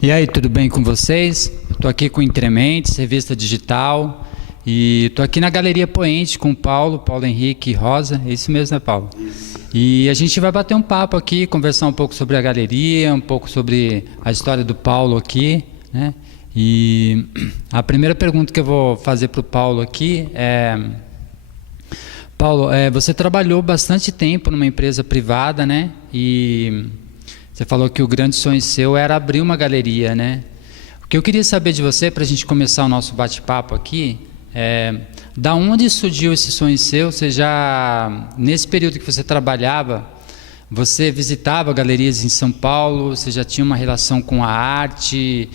E aí, tudo bem com vocês? Estou aqui com o Entrementes, revista digital, e estou aqui na Galeria Poente com o Paulo Henrique Rosa, é isso mesmo, né, Paulo? Isso. E a gente vai bater um papo aqui, conversar um pouco sobre a galeria, um pouco sobre a história do Paulo aqui, né? E a primeira pergunta que eu vou fazer para o Paulo aqui é... Paulo, você trabalhou bastante tempo numa empresa privada, né? E você falou que o grande sonho seu era abrir uma galeria, né? O que eu queria saber de você, para a gente começar o nosso bate-papo aqui, da onde surgiu esse sonho seu? Você já, nesse período que você trabalhava, você visitava galerias em São Paulo? Você já tinha uma relação com a arte?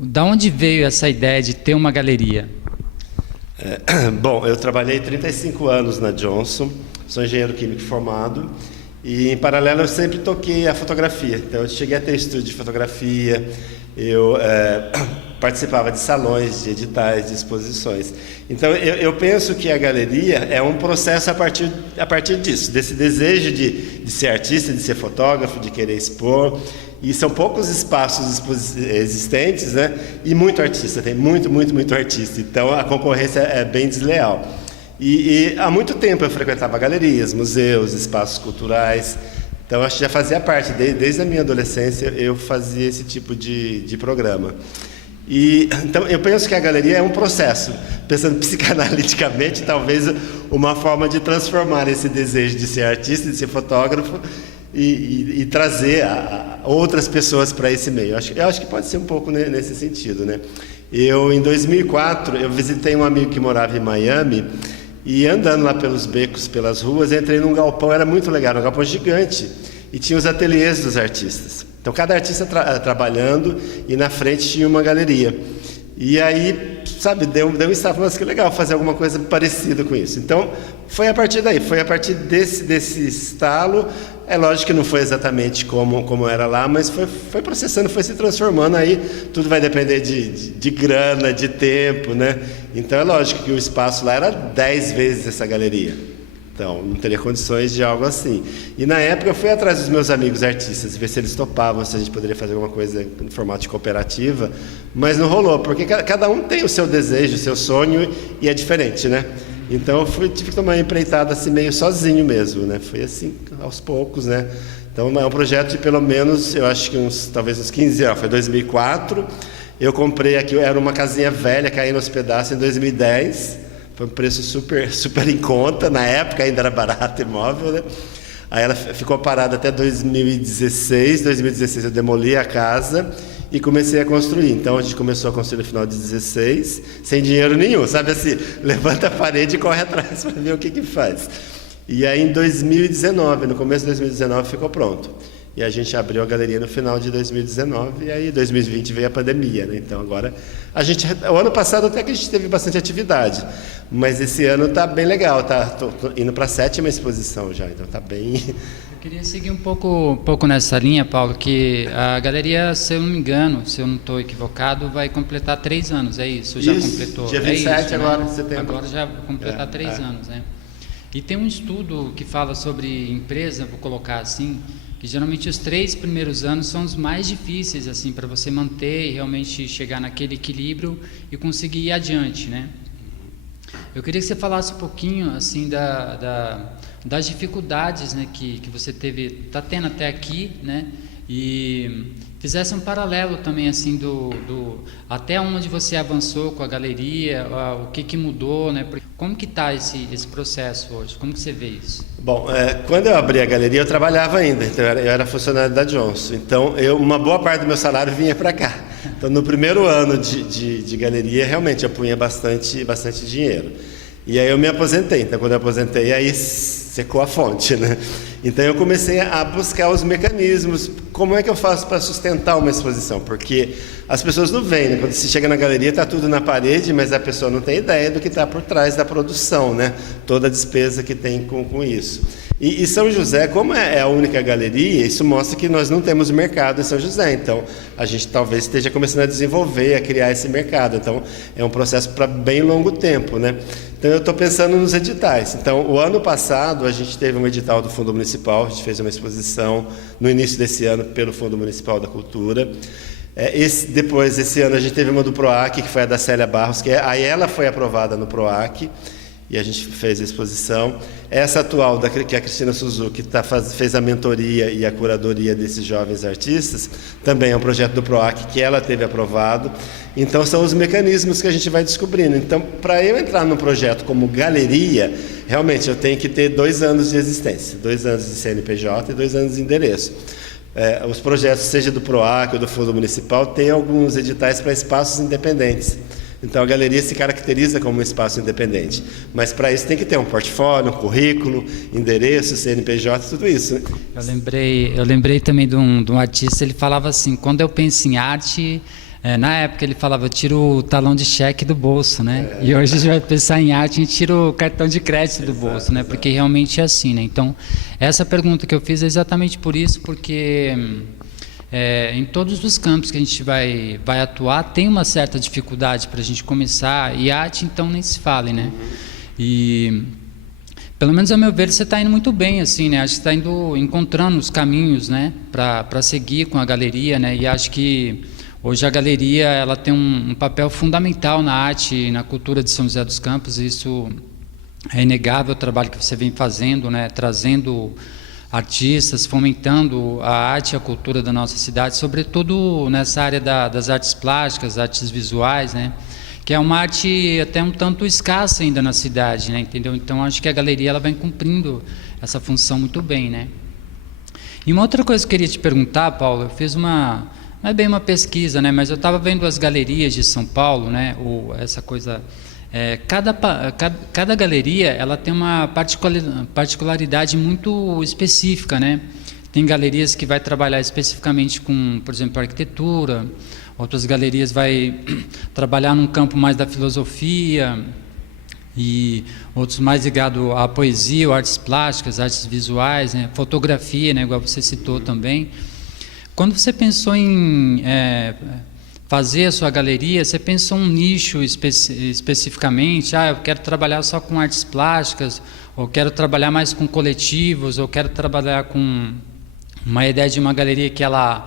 Da onde veio essa ideia de ter uma galeria? Bom, eu trabalhei 35 anos na Johnson, sou engenheiro químico formado e, em paralelo, eu sempre toquei a fotografia. Então, eu cheguei a ter estúdio de fotografia, eu participava de salões, de editais, de exposições. Então, eu penso que a galeria é um processo a partir disso, desse desejo de ser artista, de ser fotógrafo, de querer expor. E são poucos espaços existentes, né? E muito artista, tem muito artista. Então a concorrência é bem desleal. E há muito tempo eu frequentava galerias, museus, espaços culturais. Então acho que já fazia parte, desde a minha adolescência eu fazia esse tipo de programa. Então eu penso que a galeria é um processo, pensando psicanaliticamente, talvez uma forma de transformar esse desejo de ser artista, de ser fotógrafo, e trazer outras pessoas para esse meio. Eu acho que pode ser um pouco nesse sentido, né? Em 2004, eu visitei um amigo que morava em Miami e, andando lá pelos becos, pelas ruas, entrei num galpão, era muito legal, um galpão gigante, e tinha os ateliês dos artistas. Então, cada artista trabalhando, e na frente tinha uma galeria. E aí, sabe, deu um estalo, mas que legal fazer alguma coisa parecida com isso. Então, foi a partir daí, foi a partir desse estalo. É lógico que não foi exatamente como era lá, mas foi processando, foi se transformando. Aí tudo vai depender de grana, de tempo, né? Então é lógico que o espaço lá era 10 vezes essa galeria. Então não teria condições de algo assim. E na época eu fui atrás dos meus amigos artistas, ver se eles topavam, se a gente poderia fazer alguma coisa no formato de cooperativa, mas não rolou, porque cada um tem o seu desejo, o seu sonho, e é diferente, né? Então eu tive que tomar uma empreitada assim meio sozinho mesmo, né? Foi assim, aos poucos, né? Então é um projeto de pelo menos, eu acho que talvez uns 15 anos, foi 2004. Eu comprei aqui, era uma casinha velha, caindo aos pedaços em 2010. Foi um preço super em conta, na época ainda era barato imóvel, né? Aí ela ficou parada até 2016. 2016 eu demoli a casa e comecei a construir. Então a gente começou a construir no final de 2016, sem dinheiro nenhum, sabe assim, levanta a parede e corre atrás para ver o que faz. E aí em 2019, no começo de 2019 ficou pronto. E a gente abriu a galeria no final de 2019, e aí em 2020 veio a pandemia, né? Então agora o ano passado até que a gente teve bastante atividade, mas esse ano tá bem legal, tô indo para a 7ª exposição já, então tá bem. Eu queria seguir um pouco nessa linha, Paulo, que a galeria, se eu não me engano, se eu não estou equivocado, vai completar 3 anos, é isso? Já completou? Dia 27 isso, agora, né? em setembro. Agora já vai completar 3 anos, né? E tem um estudo que fala sobre empresa, vou colocar assim, que geralmente os 3 primeiros anos são os mais difíceis, assim, para você manter e realmente chegar naquele equilíbrio e conseguir ir adiante, né? Eu queria que você falasse um pouquinho, assim, das dificuldades, né, que você está tendo até aqui, né, e fizesse um paralelo também, assim, até onde você avançou com a galeria, o que mudou, né, como que está esse processo hoje, como que você vê isso? Bom, quando eu abri a galeria eu trabalhava ainda, então eu era funcionário da Johnson, então uma boa parte do meu salário vinha para cá. Então no primeiro ano de galeria realmente eu punha bastante dinheiro. E aí eu me aposentei, então quando eu aposentei aí secou a fonte, né? Então eu comecei a buscar os mecanismos, como é que eu faço para sustentar uma exposição, porque as pessoas não veem, né? Quando você chega na galeria está tudo na parede, mas a pessoa não tem ideia do que está por trás da produção, né? Toda a despesa que tem com isso. E São José, como é a única galeria, isso mostra que nós não temos mercado em São José, então a gente talvez esteja começando a desenvolver, a criar esse mercado, então é um processo para bem longo tempo, né? Então eu estou pensando nos editais. Então o ano passado a gente teve um edital do Fundo Municipal, a gente fez uma exposição no início desse ano pelo Fundo Municipal da Cultura. Depois, esse ano, a gente teve uma do PROAC, que foi a da Célia Barros, aí ela foi aprovada no PROAC, e a gente fez a exposição. Essa atual, que é a Cristina Suzuki, fez a mentoria e a curadoria desses jovens artistas, também é um projeto do PROAC que ela teve aprovado. Então, são os mecanismos que a gente vai descobrindo. Então, para eu entrar num projeto como galeria, realmente eu tenho que ter 2 anos de existência, 2 anos de CNPJ e 2 anos de endereço. Os projetos, seja do PROAC ou do Fundo Municipal, têm alguns editais para espaços independentes. Então, a galeria se caracteriza como um espaço independente. Mas, para isso, tem que ter um portfólio, um currículo, endereço, CNPJ, tudo isso. Eu lembrei também de um artista, ele falava assim, quando eu penso em arte, na época ele falava, eu tiro o talão de cheque do bolso, né? E hoje a gente vai pensar em arte, a gente tira o cartão de crédito do bolso, né? Porque realmente é assim, né? Então, essa pergunta que eu fiz é exatamente por isso, porque... em todos os campos que a gente vai atuar, tem uma certa dificuldade para a gente começar, e arte, então, nem se fale, né? E, pelo menos, a meu ver, você está indo muito bem, assim, né? Acho que está encontrando os caminhos, né? Para seguir com a galeria, né? E acho que hoje a galeria, ela tem um papel fundamental na arte e na cultura de São José dos Campos, e isso é inegável, o trabalho que você vem fazendo, né? Trazendo artistas, fomentando a arte e a cultura da nossa cidade, sobretudo nessa área das artes plásticas, artes visuais, né? Que é uma arte até um tanto escassa ainda na cidade, né? Entendeu? Então, acho que a galeria ela vem cumprindo essa função muito bem, né? E uma outra coisa que eu queria te perguntar, Paulo, eu fiz não é bem uma pesquisa, né? Mas eu estava vendo as galerias de São Paulo, né? Essa coisa... Cada galeria ela tem uma particularidade muito específica, né? Tem galerias que vai trabalhar especificamente com, por exemplo, arquitetura, outras galerias vai trabalhar num campo mais da filosofia, e outros mais ligados à poesia, ou artes plásticas, artes visuais, né? Fotografia, né? Igual você citou também. Quando você pensou em fazer a sua galeria, você pensou um nicho especificamente? Eu quero trabalhar só com artes plásticas, ou quero trabalhar mais com coletivos, ou quero trabalhar com uma ideia de uma galeria que ela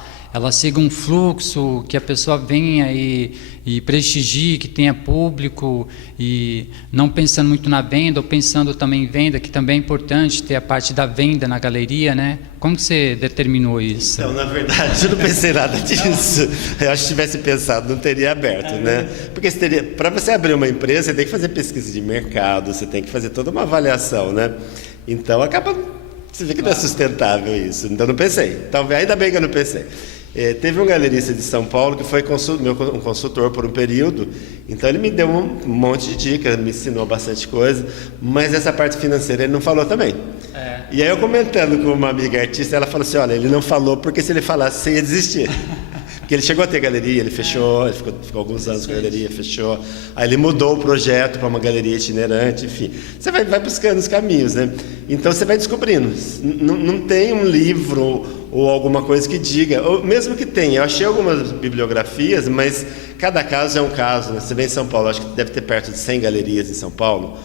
siga um fluxo, que a pessoa venha e prestigie, que tenha público, e não pensando muito na venda, ou pensando também em venda, que também é importante ter a parte da venda na galeria, né? Como que você determinou isso? Então, na verdade, eu não pensei nada disso. Eu acho que se tivesse pensado, não teria aberto, né? Porque para você abrir uma empresa, você tem que fazer pesquisa de mercado, você tem que fazer toda uma avaliação, né? Então, você vê que não é sustentável isso. Então, não pensei. Talvez, ainda bem que eu não pensei. Teve um galerista de São Paulo que foi um consultor por um período, então ele me deu um monte de dicas, me ensinou bastante coisa, mas essa parte financeira ele não falou também. E aí eu comentando com uma amiga artista, ela falou assim, olha, ele não falou porque se ele falasse você ia desistir. Porque ele chegou a ter galeria, ele fechou, ele ficou alguns anos com a galeria, fechou. Aí ele mudou o projeto para uma galeria itinerante, enfim. Você vai buscando os caminhos, né? Então você vai descobrindo. Não tem um livro ou alguma coisa que diga, ou mesmo que tenha. Eu achei algumas bibliografias, mas cada caso é um caso, né? Você vem em São Paulo, acho que deve ter perto de 100 galerias em São Paulo.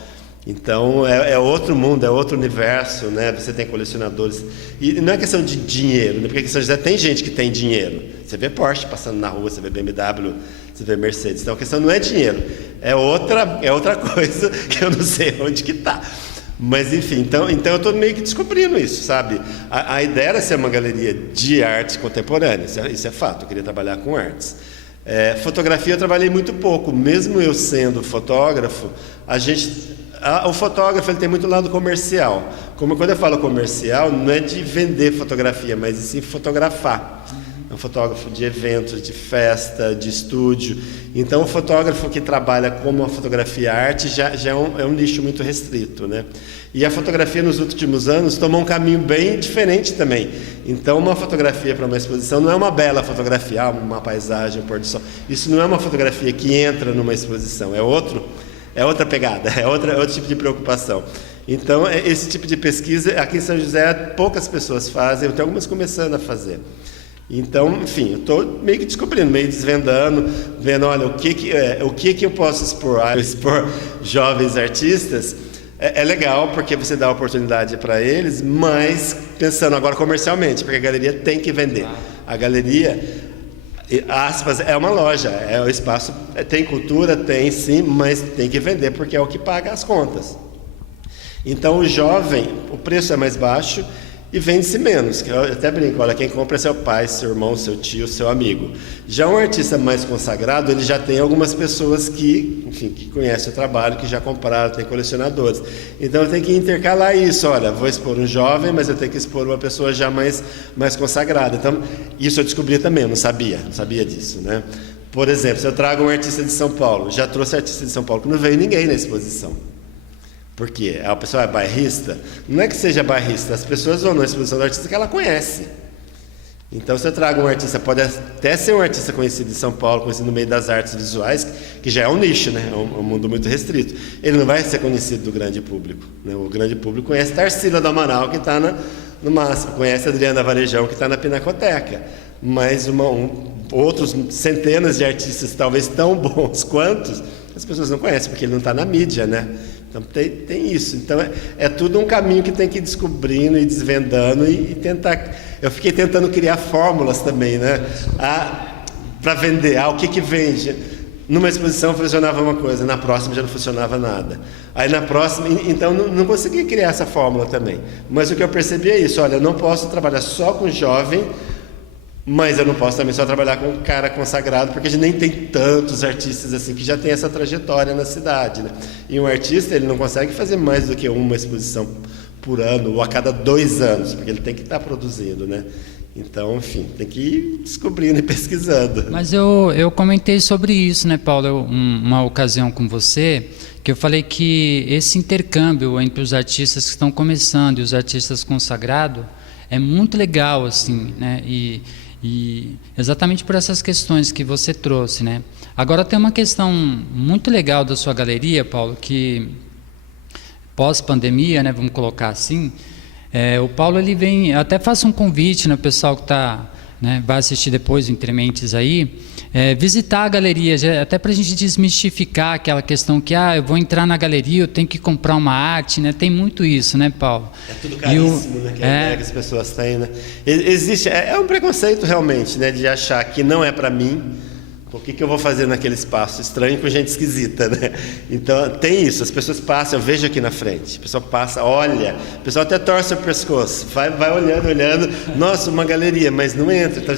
Então, é outro mundo, é outro universo, né? Você tem colecionadores. E não é questão de dinheiro, né? Porque em São José tem gente que tem dinheiro. Você vê Porsche passando na rua, você vê BMW, você vê Mercedes. Então, a questão não é dinheiro. É outra coisa que eu não sei onde que está. Mas, enfim, então eu estou meio que descobrindo isso, sabe? A ideia era ser uma galeria de arte contemporânea, isso é fato. Eu queria trabalhar com artes. Fotografia eu trabalhei muito pouco. Mesmo eu sendo fotógrafo, o fotógrafo ele tem muito lado comercial. Quando eu falo comercial, não é de vender fotografia, mas sim fotografar. É um fotógrafo de eventos, de festa, de estúdio. Então, o fotógrafo que trabalha como a fotografia arte já é um nicho muito restrito, né? E a fotografia nos últimos anos tomou um caminho bem diferente também. Então, uma fotografia para uma exposição não é uma bela fotografia, uma paisagem, um pôr do sol. Isso não é uma fotografia que entra numa exposição, é outra pegada, é outro tipo de preocupação. Então, esse tipo de pesquisa, aqui em São José, poucas pessoas fazem, tem algumas começando a fazer. Então, enfim, eu estou meio que descobrindo, meio desvendando, vendo, olha, o que eu posso expor jovens artistas. É legal, porque você dá oportunidade para eles, mas pensando agora comercialmente, porque a galeria tem que vender. A galeria... aspas, é uma loja, é o espaço, tem cultura, tem sim, mas tem que vender porque é o que paga as contas. Então o jovem, o preço é mais baixo e vende-se menos. Eu até brinco, olha, quem compra é seu pai, seu irmão, seu tio, seu amigo. Já um artista mais consagrado, ele já tem algumas pessoas que, enfim, que conhecem o trabalho, que já compraram, tem colecionadores. Então eu tenho que intercalar isso, olha, vou expor um jovem, mas eu tenho que expor uma pessoa já mais consagrada. Então, isso eu descobri também, eu não sabia disso, né? Por exemplo, se eu trago um artista de São Paulo, já trouxe artista de São Paulo, que não veio ninguém na exposição. Por quê? A pessoa é bairrista? Não é que seja bairrista, as pessoas vão na exposição do artista que ela conhece. Então, se eu trago um artista, pode até ser um artista conhecido em São Paulo, conhecido no meio das artes visuais, que já é um nicho, né? É um mundo muito restrito. Ele não vai ser conhecido do grande público, né? O grande público conhece Tarsila do Amaral, que está no máximo, conhece Adriana Varejão, que está na Pinacoteca. Mas outros centenas de artistas, talvez tão bons quantos, as pessoas não conhecem, porque ele não está na mídia, né? Então tem isso. Então é tudo um caminho que tem que ir descobrindo e desvendando e tentar. Eu fiquei tentando criar fórmulas também, né? Para vender. O que vende? Numa exposição funcionava uma coisa, na próxima já não funcionava nada. Aí na próxima, então não consegui criar essa fórmula também. Mas o que eu percebi é isso, olha, eu não posso trabalhar só com jovem, mas eu não posso também só trabalhar com um cara consagrado, porque a gente nem tem tantos artistas assim que já tem essa trajetória na cidade, né? E um artista, ele não consegue fazer mais do que uma exposição por ano, ou a cada 2 anos, porque ele tem que estar produzindo, né? Então, enfim, tem que ir descobrindo e pesquisando. Mas eu comentei sobre isso, né, Paulo, uma ocasião com você, que eu falei que esse intercâmbio entre os artistas que estão começando e os artistas consagrados é muito legal, assim, né? E exatamente por essas questões que você trouxe, né? Agora tem uma questão muito legal da sua galeria, Paulo, que pós-pandemia, né, vamos colocar assim, o Paulo, ele vem, até faço um convite, né, o pessoal que vai assistir depois o Entrementes aí, visitar a galeria, até para a gente desmistificar aquela questão que eu vou entrar na galeria, eu tenho que comprar uma arte, né? Tem muito isso, né, Paulo? É tudo caríssimo, né? Que a ideia que as pessoas têm, né? Existe, um preconceito realmente, né? De achar que não é para mim. O que eu vou fazer naquele espaço estranho com gente esquisita, né? Então, tem isso, as pessoas passam, eu vejo aqui na frente, a pessoa passa, olha, o pessoal até torce o pescoço, vai olhando, nossa, uma galeria, mas não entra, então,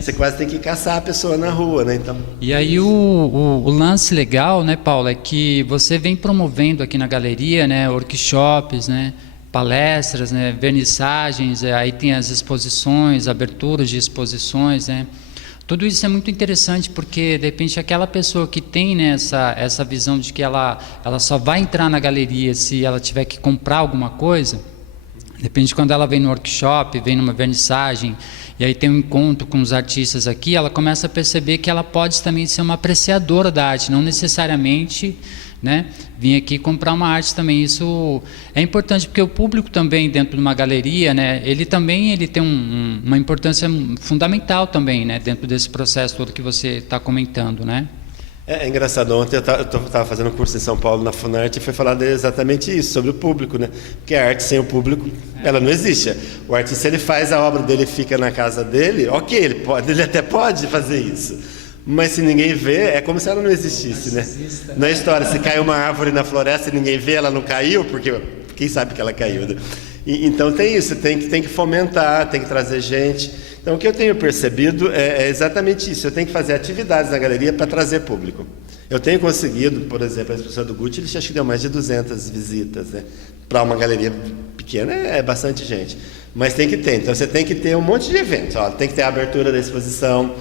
você quase tem que caçar a pessoa na rua, né? Então... E aí o lance legal, né, Paulo, é que você vem promovendo aqui na galeria, né, workshops, né, palestras, né, vernissagens, aí tem as exposições, aberturas de exposições, né? Tudo isso é muito interessante porque, de repente, aquela pessoa que tem, né, essa visão de que ela só vai entrar na galeria se ela tiver que comprar alguma coisa, de repente, quando ela vem no workshop, vem numa vernissagem, e aí tem um encontro com os artistas aqui, ela começa a perceber que ela pode também ser uma apreciadora da arte, não necessariamente, né, vir aqui comprar uma arte também. Isso é importante porque o público também dentro de uma galeria, né, ele tem uma importância fundamental também, né, dentro desse processo todo que você está comentando, né? É engraçado, ontem eu estava fazendo um curso em São Paulo na Funarte e foi falado exatamente isso, sobre o público, né? Porque a arte sem o público, ela não existe. O artista, ele faz a obra dele, fica na casa dele, ok, ele até pode fazer isso. Mas se ninguém vê, é como se ela não existisse, né? Na história, se caiu uma árvore na floresta e ninguém vê, ela não caiu, porque quem sabe que ela caiu, né? Então tem isso, tem que fomentar, tem que trazer gente. Então o que eu tenho percebido é exatamente isso, eu tenho que fazer atividades na galeria para trazer público. Eu tenho conseguido, por exemplo, a exposição do Gucci, ele acho que deu mais de 200 visitas, né? Para uma galeria pequena é bastante gente, mas tem que ter, então você tem que ter um monte de eventos, tem que ter a abertura da exposição,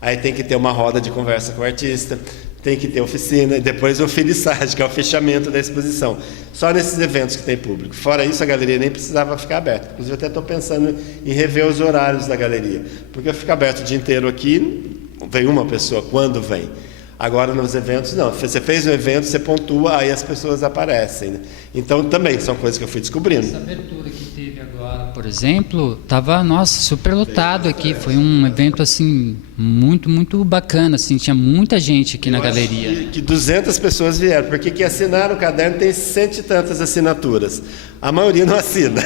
aí tem que ter uma roda de conversa com o artista, tem que ter oficina, e depois o finissage, que é o fechamento da exposição. Só nesses eventos que tem público. Fora isso, a galeria nem precisava ficar aberta. Inclusive, eu até estou pensando em rever os horários da galeria. Porque eu fico aberto o dia inteiro aqui, vem uma pessoa, quando vem. Agora, nos eventos, não. Você fez um evento, você pontua, aí as pessoas aparecem, né? Então, também são coisas que eu fui descobrindo. Essa abertura que teve agora, por exemplo, estava, nossa, super lotado aqui. Foi um evento, assim, muito, muito bacana, assim. Tinha muita gente aqui na galeria. Que 200 pessoas vieram, porque que assinaram o caderno tem 100 e tantas assinaturas. A maioria não assina.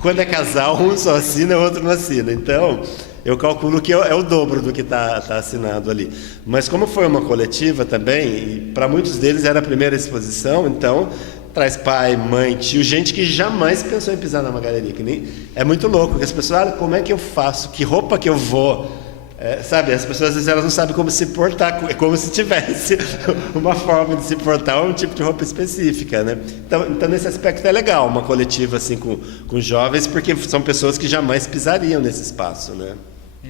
quando é casal, um só assina, o outro não assina. Então, eu calculo que é o dobro do que está assinado ali. Mas como foi uma coletiva também, e para muitos deles era a primeira exposição, então traz pai, mãe, tio, gente que jamais pensou em pisar numa galeria. Que nem, é muito louco, que as pessoas, como é que eu faço? Que roupa que eu vou? Sabe, as pessoas às vezes elas não sabem como se portar, é como se tivesse uma forma de se portar, um tipo de roupa específica, né? Então nesse aspecto é legal, uma coletiva assim com jovens, porque são pessoas que jamais pisariam nesse espaço, né?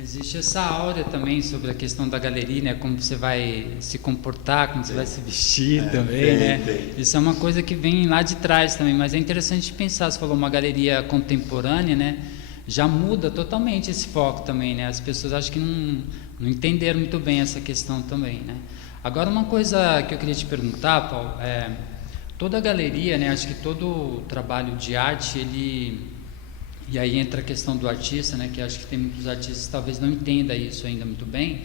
Existe essa áurea também sobre a questão da galeria, né? Como você vai se comportar, como você vai se vestir também, né? Isso é uma coisa que vem lá de trás também, mas é interessante pensar, você falou uma galeria contemporânea, né? Já muda totalmente esse foco também, né? As pessoas acho que não entenderam muito bem essa questão também, né? Agora, uma coisa que eu queria te perguntar, Paulo, toda galeria, né? Acho que todo trabalho de arte, e aí entra a questão do artista, né? Que acho que tem muitos artistas que talvez não entendam isso ainda muito bem.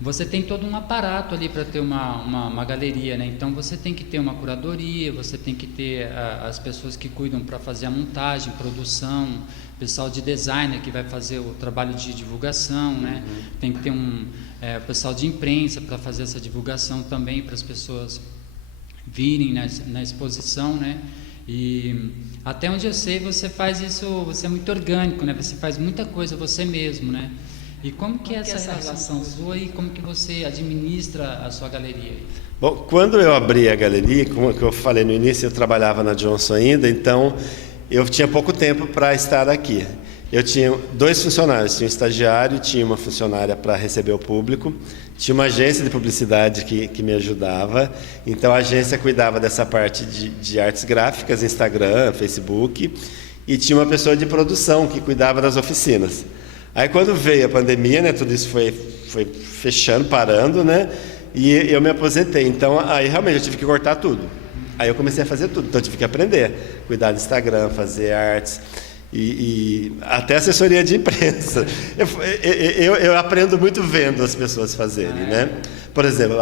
Você tem todo um aparato ali para ter uma galeria, né? Então você tem que ter uma curadoria, você tem que ter as pessoas que cuidam para fazer a montagem, produção, pessoal de designer que vai fazer o trabalho de divulgação, né? Tem que ter pessoal de imprensa para fazer essa divulgação também, para as pessoas virem na exposição, né? E até onde eu sei, você faz isso, você é muito orgânico, né? Você faz muita coisa você mesmo, né? E como que é essa relação sua e como que você administra a sua galeria? Bom, quando eu abri a galeria, como eu falei no início, eu trabalhava na Johnson ainda, então eu tinha pouco tempo para estar aqui. Eu tinha 2 funcionários, tinha um estagiário, tinha uma funcionária para receber o público, tinha uma agência de publicidade que me ajudava, então a agência cuidava dessa parte de artes gráficas, Instagram, Facebook, e tinha uma pessoa de produção que cuidava das oficinas. Aí quando veio a pandemia, né, tudo isso foi fechando, parando, né, e eu me aposentei. Então aí realmente eu tive que cortar tudo. Aí eu comecei a fazer tudo, então eu tive que aprender, cuidar do Instagram, fazer artes e até assessoria de imprensa. Eu aprendo muito vendo as pessoas fazerem, né? Por exemplo,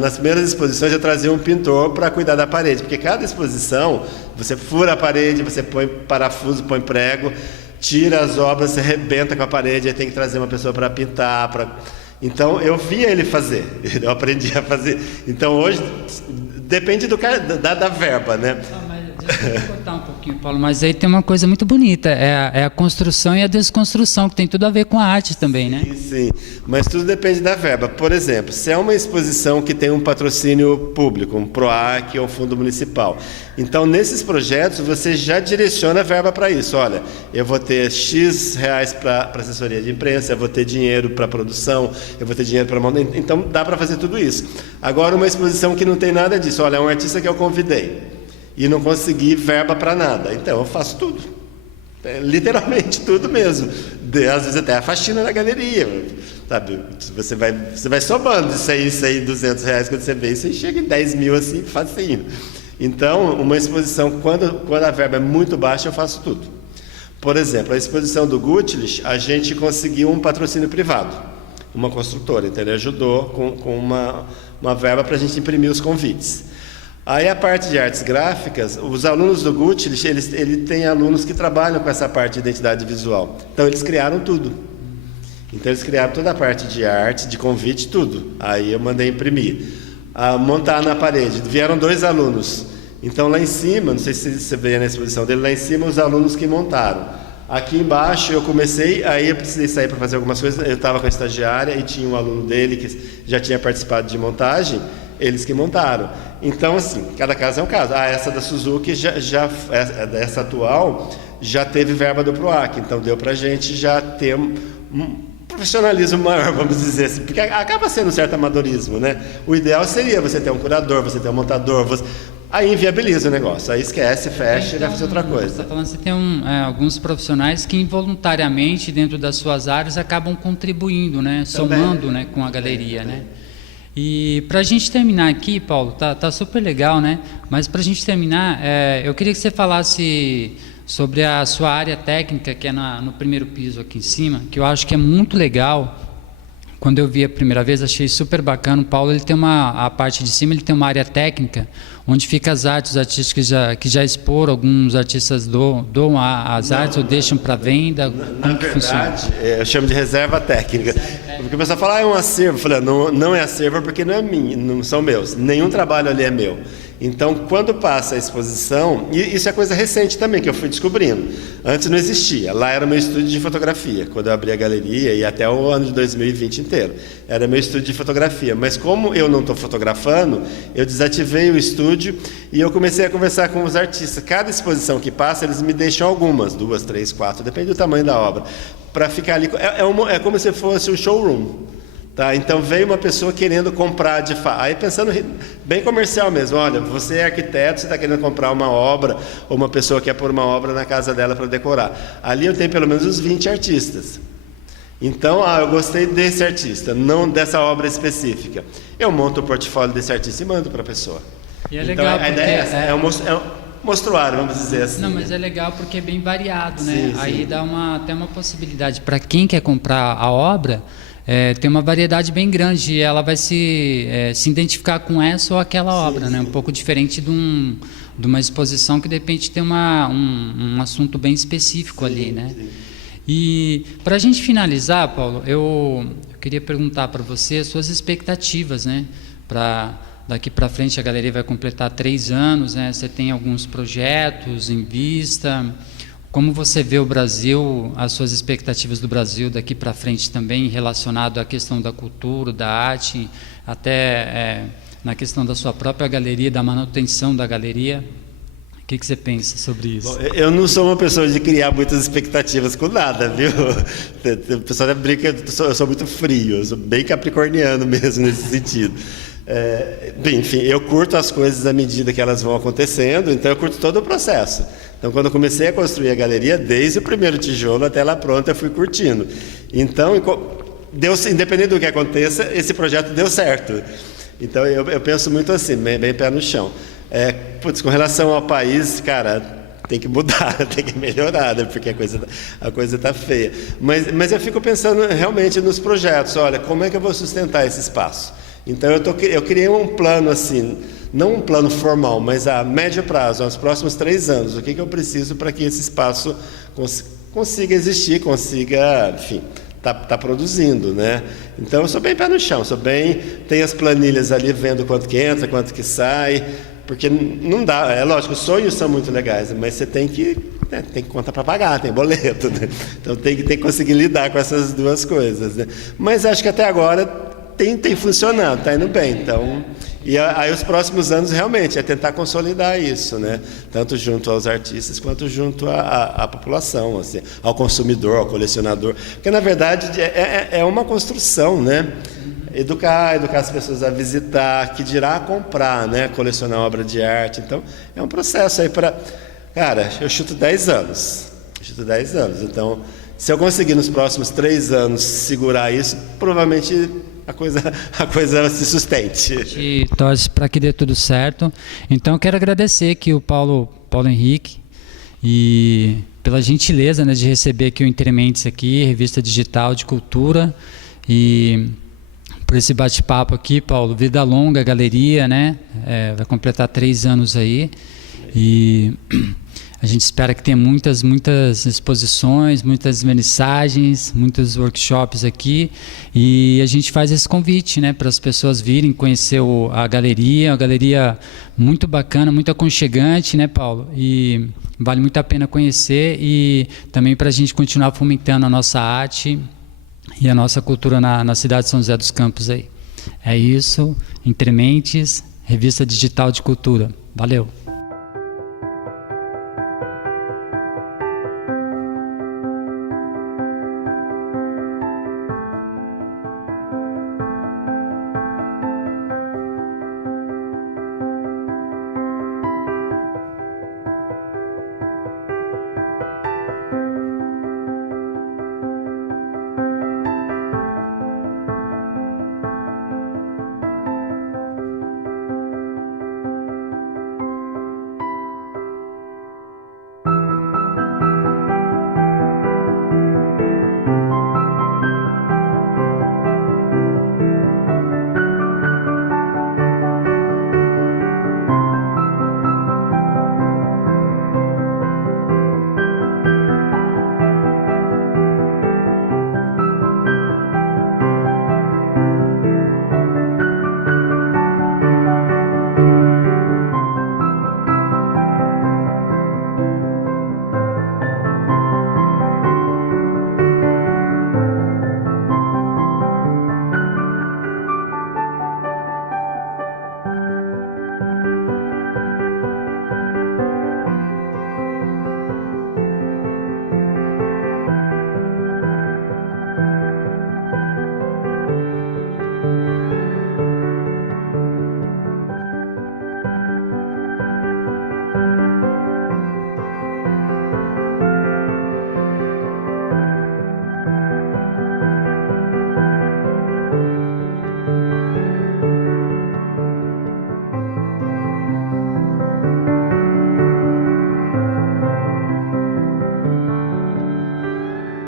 nas primeiras exposições eu trazia um pintor para cuidar da parede, porque cada exposição você fura a parede, você põe parafuso, põe prego, tira as obras, você arrebenta com a parede, aí tem que trazer uma pessoa para pintar. Então, eu via ele fazer, eu aprendi a fazer. Então, hoje, depende da verba, né? Deixa eu cortar um pouquinho, Paulo, mas aí tem uma coisa muito bonita, é a construção e a desconstrução, que tem tudo a ver com a arte também, né? Sim, mas tudo depende da verba. Por exemplo, se é uma exposição que tem um patrocínio público, um PROAC ou um fundo municipal, então nesses projetos você já direciona a verba para isso. Olha, eu vou ter X reais para assessoria de imprensa, eu vou ter dinheiro para produção, eu vou ter dinheiro para montar, então dá para fazer tudo isso. Agora, uma exposição que não tem nada disso, olha, é um artista que eu convidei e não consegui verba para nada, então eu faço tudo, literalmente tudo mesmo, às vezes até a faxina na galeria, sabe? Você vai somando isso aí, R$200, quando você vê isso aí chega em 10 mil assim, facinho. Então, uma exposição, quando a verba é muito baixa, eu faço tudo. Por exemplo, a exposição do Gutlich, a gente conseguiu um patrocínio privado, uma construtora, então ele ajudou com uma verba para a gente imprimir os convites. Aí a parte de artes gráficas, os alunos do Gutlich, ele tem alunos que trabalham com essa parte de identidade visual. Então eles criaram tudo. Então eles criaram toda a parte de arte, de convite, tudo. Aí eu mandei imprimir. Montar na parede. Vieram 2 alunos. Então lá em cima, não sei se você vê na exposição dele, lá em cima os alunos que montaram. Aqui embaixo eu comecei, aí eu precisei sair para fazer algumas coisas, eu estava com a estagiária e tinha um aluno dele que já tinha participado de montagem, eles que montaram. Então, assim, cada caso é um caso. Essa da Suzuki, essa atual, já teve verba do PROAC, então deu para a gente já ter um profissionalismo maior, vamos dizer assim, porque acaba sendo um certo amadorismo, né? O ideal seria você ter um curador, você ter um montador, aí inviabiliza o negócio, aí esquece, fecha e vai fazer outra coisa. Você está falando que você tem alguns profissionais que involuntariamente, dentro das suas áreas, acabam contribuindo, né? Somando, né, com a galeria, né? E para a gente terminar aqui, Paulo, tá super legal, né? Mas para a gente terminar, eu queria que você falasse sobre a sua área técnica, que é no primeiro piso aqui em cima, que eu acho que é muito legal, quando eu vi a primeira vez, achei super bacana. O Paulo, ele tem a parte de cima, ele tem uma área técnica, onde fica as artes, os artistas que já exporam, alguns artistas doam as artes ou deixam para venda. Na verdade, eu chamo de reserva técnica. Porque o pessoal fala, é um acervo. Eu falei, não é acervo porque não é minha, não são meus. Nenhum trabalho ali é meu. Então, quando passa a exposição, e isso é coisa recente também, que eu fui descobrindo. Antes não existia. Lá era meu estúdio de fotografia, quando eu abri a galeria, e até o ano de 2020 inteiro. Era meu estúdio de fotografia. Mas como eu não estou fotografando, eu desativei o estúdio e eu comecei a conversar com os artistas. Cada exposição que passa, eles me deixam algumas, 2, 3, 4, depende do tamanho da obra, para ficar ali. É como se fosse um showroom. Tá, então veio uma pessoa querendo comprar de fato, aí pensando bem comercial mesmo, olha, você é arquiteto, você está querendo comprar uma obra, ou uma pessoa quer pôr uma obra na casa dela para decorar. Ali eu tenho pelo menos uns 20 artistas. Então, eu gostei desse artista, não dessa obra específica. Eu monto o portfólio desse artista e mando para a pessoa. E é então legal a ideia é essa, é um mostruário, vamos dizer assim. Não, mas é legal porque é bem variado, né? Sim, sim. Aí dá até uma possibilidade para quem quer comprar a obra. Tem uma variedade bem grande e ela vai se identificar com essa ou aquela obra, né? Um pouco diferente de uma exposição que de repente tem um assunto bem específico ali, né? Sim. E para a gente finalizar, Paulo, eu queria perguntar para você as suas expectativas, né? Daqui para frente a galeria vai completar 3 anos, né? Você tem alguns projetos em vista? Como você vê o Brasil, as suas expectativas do Brasil daqui para frente também, relacionado à questão da cultura, da arte, até na questão da sua própria galeria, da manutenção da galeria? O que você pensa sobre isso? Bom, eu não sou uma pessoa de criar muitas expectativas com nada, viu? O pessoal até brinca, eu sou muito frio, eu sou bem capricorniano mesmo nesse sentido. Bem, enfim, eu curto as coisas à medida que elas vão acontecendo, então eu curto todo o processo. Então, quando eu comecei a construir a galeria, desde o primeiro tijolo até ela pronta, eu fui curtindo. Então, independente do que aconteça, esse projeto deu certo. Então, eu penso muito assim, bem pé no chão. Com relação ao país, cara, tem que mudar, tem que melhorar, né? Porque a coisa está feia. Mas eu fico pensando realmente nos projetos. Olha, como é que eu vou sustentar esse espaço? Então, eu criei um plano assim, não um plano formal, mas a médio prazo, nos próximos 3 anos, o que eu preciso para que esse espaço consiga existir, consiga, enfim, tá produzindo, né? Então, eu sou bem pé no chão, tenho as planilhas ali, vendo quanto que entra, quanto que sai, porque não dá, é lógico, os sonhos são muito legais, mas você tem que conta para pagar, tem boleto, né? Então, tem que conseguir lidar com essas duas coisas, né? Mas acho que até agora tem funcionado, está indo bem. Então, e aí os próximos anos realmente é tentar consolidar isso, né? Tanto junto aos artistas quanto junto à população, assim, ao consumidor, ao colecionador. Porque na verdade é uma construção, né? Educar as pessoas a visitar, que dirá a comprar, né? Colecionar obra de arte. Então é um processo aí para... Cara, eu chuto 10 anos. Então, se eu conseguir nos próximos 3 anos segurar isso, provavelmente a coisa se sustente. E torce para que dê tudo certo. Então eu quero agradecer aqui o Paulo Henrique e pela gentileza, né, de receber aqui o Intermentes aqui, revista digital de cultura, e por esse bate-papo aqui, Paulo. Vida longa a galeria, né? Vai completar 3 anos aí e a gente espera que tenha muitas exposições, muitas vernissagens, muitos workshops aqui, e a gente faz esse convite, né, para as pessoas virem conhecer a galeria muito bacana, muito aconchegante, né, Paulo? E vale muito a pena conhecer, e também para a gente continuar fomentando a nossa arte e a nossa cultura na cidade de São José dos Campos aí. É isso, Intermentes, revista digital de cultura. Valeu!